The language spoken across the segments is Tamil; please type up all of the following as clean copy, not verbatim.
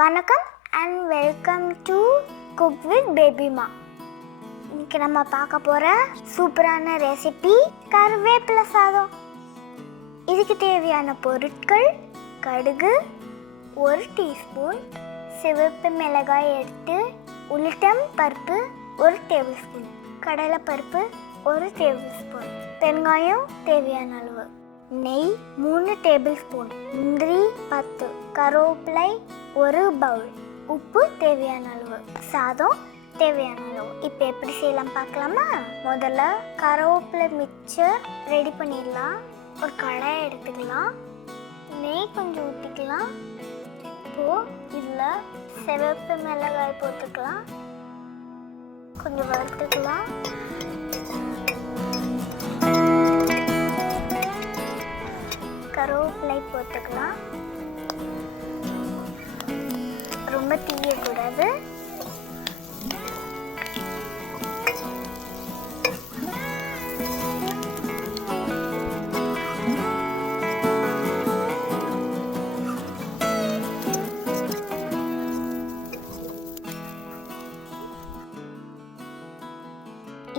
வணக்கம் and welcome to cook with baby மா. இன்னைக்கு நம்ம பார்க்க போகிற சூப்பரான ரெசிபி கருவேப்பிலை சாதம். இதுக்கு தேவையான பொருட்கள்: கடுகு 1 டீஸ்பூன், சிவப்பு மிளகாய் 8, உளுத்தம் பருப்பு 1 டேபிள் ஸ்பூன், கடலைப்பருப்பு 1 டேபிள் ஸ்பூன், பெருங்காயம் தேவையான அளவு, நெய் 3 டேபிள் ஸ்பூன், முந்திரி 10, கருவேப்பிலை 1 பவுல், உப்பு தேவையான அளவு, சாதம் தேவையான அளவு. இப்போ எப்படி செய்யலாம் பார்க்கலாமா? முதல்ல கருவேப்பிலை மிக்சர் ரெடி பண்ணிடலாம். ஒரு கடாயை எடுத்துக்கலாம், நெய் கொஞ்சம் ஊற்றிக்கலாம். இப்போது இதில் சிவப்பு மிளகாய் போட்டுக்கலாம், கொஞ்சம் வறுத்துக்கலாம். கருவேப்பிலை போட்டுக்கலாம், ரொம்ப தீயக்கூடாது.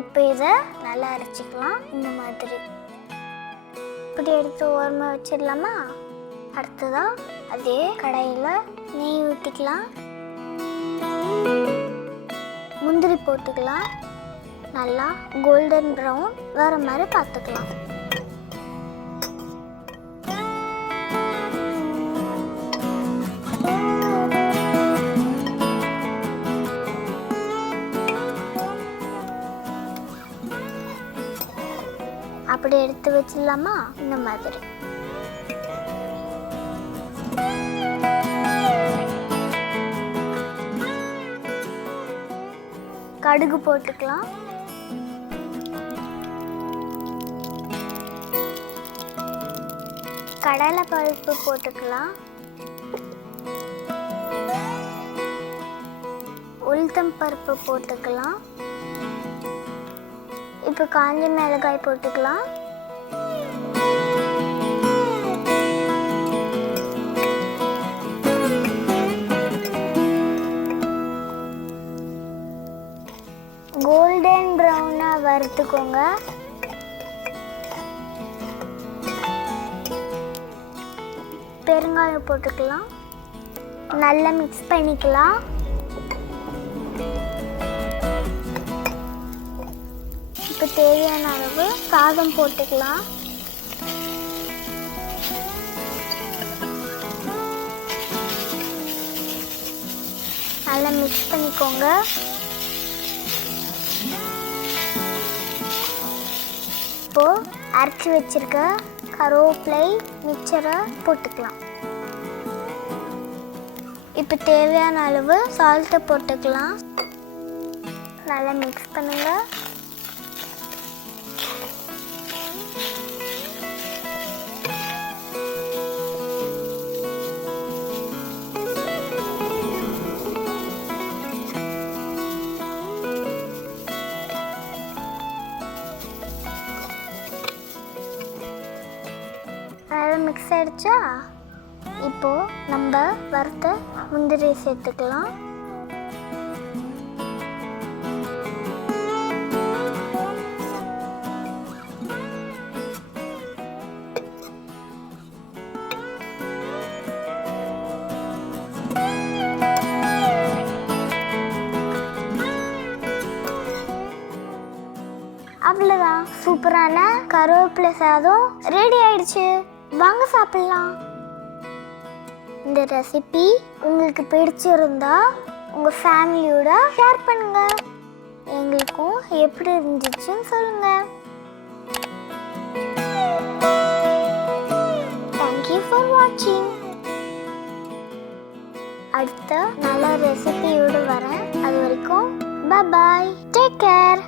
இப்போ இதை நல்லா அரைச்சிக்கலாம். இந்த மாதிரி இப்படி எடுத்து ஓரமாக வச்சிடலாமா? அடுத்ததான் அதே கடாயில் நெய் ஊற்றிக்கலாம், முந்திரி போட்டுக்கலாம். நல்லா கோல்டன் ப்ரௌன் வர மாதிரி பார்த்துக்கலாம். அப்படி எடுத்து வச்சிடலாமா? இந்த மாதிரி கடுகு போட்டுக்கலாம், கடலை பருப்பு போட்டுக்கலாம், உளுத்தம் பருப்பு போட்டுக்கலாம். இப்போ காஞ்ச மிளகாய் போட்டுக்கலாம், கோல்டன் ப்ரௌனாக வறுத்துக்கோங்க. பெருங்காயம் போட்டுக்கலாம், நல்லா மிக்ஸ் பண்ணிக்கலாம். இப்போ தேவையான அளவு சாதம் போட்டுக்கலாம். நல்லா மிக்ஸ் பண்ணிக்கோங்க. இப்போது அரைச்சி வச்சிருக்க கருவேப்பிலை மிக்சரை போட்டுக்கலாம். இப்போ தேவையான அளவு சால்ட்டை போட்டுக்கலாம். நல்லா மிக்ஸ் பண்ணுங்க. மிக்ஸ் ஆயிடுச்சா? இப்போ நம்ம வறுத்த முந்திரி சேர்த்துக்கலாம். அவ்வளோதான், சூப்பரான கருவேப்பிலை சாதம் ரெடி ஆயிடுச்சு. வாங்க சாப்பிடலாம். இந்த ரெசிபி உங்களுக்கு பிடிச்சிருந்தா உங்கள் ஃபேமிலியோட ஷேர் பண்ணுங்க. எங்களுக்கும் எப்படி இருந்துச்சுன்னு சொல்லுங்க. தேங்க்யூ ஃபார் வாட்சிங். அடுத்த நல்ல ரெசிபியோடு வரேன். அது வரைக்கும் பாய், டேக் கேர்.